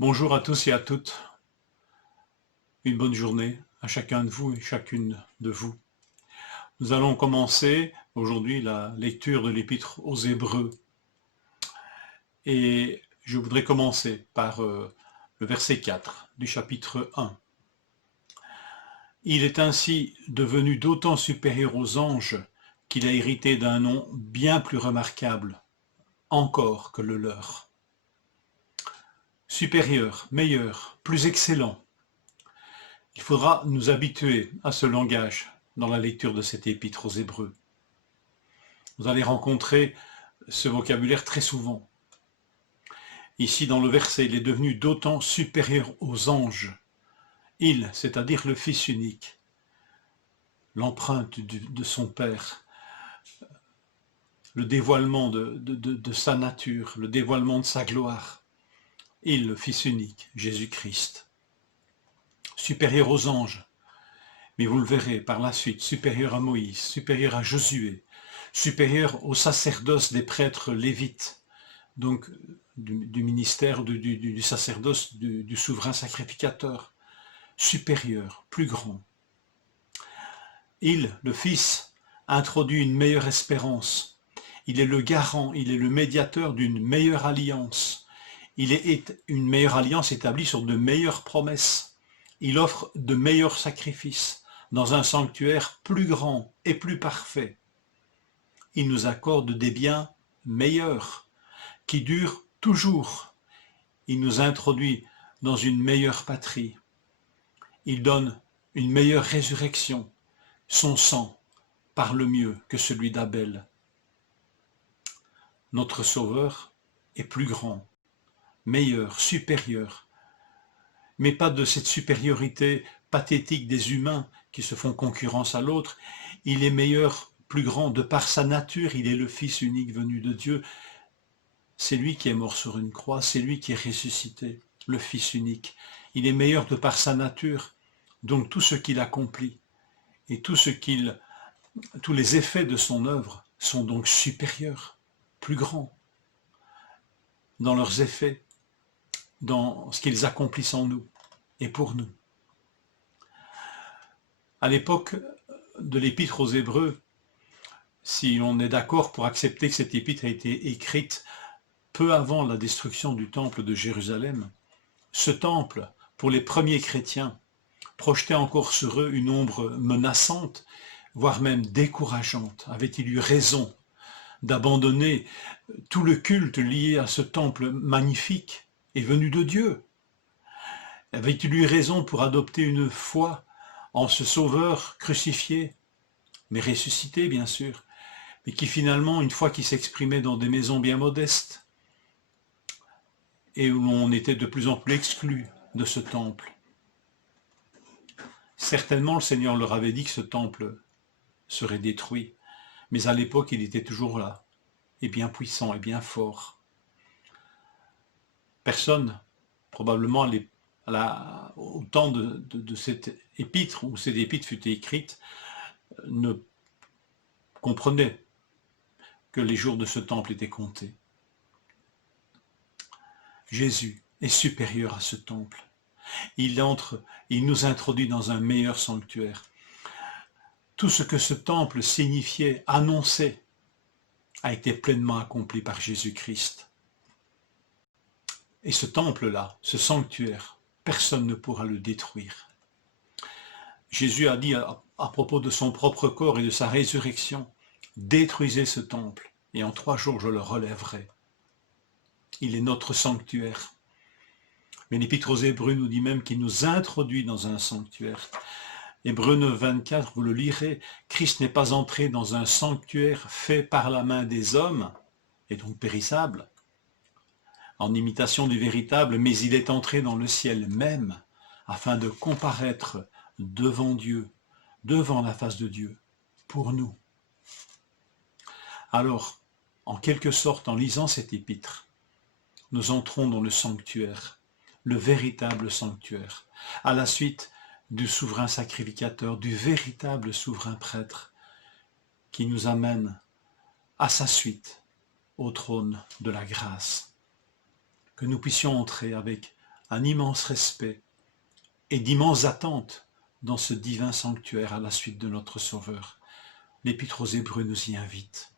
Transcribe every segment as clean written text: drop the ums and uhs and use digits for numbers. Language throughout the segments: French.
Bonjour à tous et à toutes, une bonne journée à chacun de vous et chacune de vous. Nous allons commencer aujourd'hui la lecture de l'Épître aux Hébreux et je voudrais commencer par le verset 4 du chapitre 1. Il est ainsi devenu d'autant supérieur aux anges qu'il a hérité d'un nom bien plus remarquable encore que le leur. Supérieur, meilleur, plus excellent. Il faudra nous habituer à ce langage dans la lecture de cette épître aux Hébreux. Vous allez rencontrer ce vocabulaire très souvent. Ici, dans le verset, il est devenu d'autant supérieur aux anges. Il, c'est-à-dire le Fils unique, l'empreinte de son Père, le dévoilement de sa nature, le dévoilement de sa gloire. Il, le Fils unique, Jésus-Christ, supérieur aux anges. Mais vous le verrez par la suite, supérieur à Moïse, supérieur à Josué, supérieur au sacerdoce des prêtres lévites, donc du ministère du sacerdoce du souverain sacrificateur, supérieur, plus grand. Il, le Fils, introduit une meilleure espérance. Il est le garant, il est le médiateur d'une meilleure alliance. Il est une meilleure alliance établie sur de meilleures promesses. Il offre de meilleurs sacrifices dans un sanctuaire plus grand et plus parfait. Il nous accorde des biens meilleurs, qui durent toujours. Il nous introduit dans une meilleure patrie. Il donne une meilleure résurrection. Son sang parle mieux que celui d'Abel. Notre Sauveur est plus grand, meilleur, supérieur, mais pas de cette supériorité pathétique des humains qui se font concurrence à l'autre. Il est meilleur, plus grand, de par sa nature, il est le Fils unique venu de Dieu. C'est lui qui est mort sur une croix, c'est lui qui est ressuscité, le Fils unique. Il est meilleur de par sa nature, donc tout ce qu'il accomplit et tous les effets de son œuvre sont donc supérieurs, plus grands dans leurs effets, dans ce qu'ils accomplissent en nous et pour nous. À l'époque de l'Épître aux Hébreux, si on est d'accord pour accepter que cette épître a été écrite peu avant la destruction du temple de Jérusalem, ce temple, pour les premiers chrétiens, projetait encore sur eux une ombre menaçante, voire même décourageante. Avait-il eu raison d'abandonner tout le culte lié à ce temple magnifique et venu de Dieu? Avait-il eu raison pour adopter une foi en ce Sauveur crucifié, mais ressuscité bien sûr, mais qui finalement, une fois qu'il s'exprimait dans des maisons bien modestes, et où l'on était de plus en plus exclu de ce temple. Certainement, le Seigneur leur avait dit que ce temple serait détruit, mais à l'époque, il était toujours là, et bien puissant, et bien fort. Personne, probablement au temps de cette épître, où cette épître fut écrite, ne comprenait que les jours de ce temple étaient comptés. Jésus est supérieur à ce temple. Il nous introduit dans un meilleur sanctuaire. Tout ce que ce temple signifiait, annonçait, a été pleinement accompli par Jésus-Christ. Et ce temple-là, ce sanctuaire, personne ne pourra le détruire. Jésus a dit à propos de son propre corps et de sa résurrection, « Détruisez ce temple, et en 3 jours je le relèverai. » Il est notre sanctuaire. Mais l'Épître aux Hébreux nous dit même qu'il nous introduit dans un sanctuaire. Hébreux 9, 24, vous le lirez, Christ n'est pas entré dans un sanctuaire fait par la main des hommes, et donc périssable, en imitation du véritable, mais il est entré dans le ciel même, afin de comparaître devant Dieu, devant la face de Dieu, pour nous. Alors, en quelque sorte, en lisant cette épître, nous entrons dans le sanctuaire, le véritable sanctuaire, à la suite du souverain sacrificateur, du véritable souverain prêtre, qui nous amène à sa suite, au trône de la grâce. Que nous puissions entrer avec un immense respect et d'immenses attentes dans ce divin sanctuaire à la suite de notre Sauveur. L'Épître aux Hébreux nous y invite.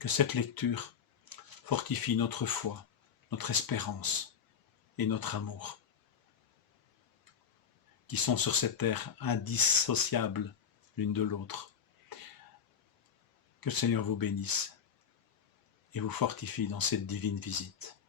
Que cette lecture fortifie notre foi, notre espérance et notre amour, qui sont sur cette terre indissociables l'une de l'autre. Que le Seigneur vous bénisse et vous fortifie dans cette divine visite.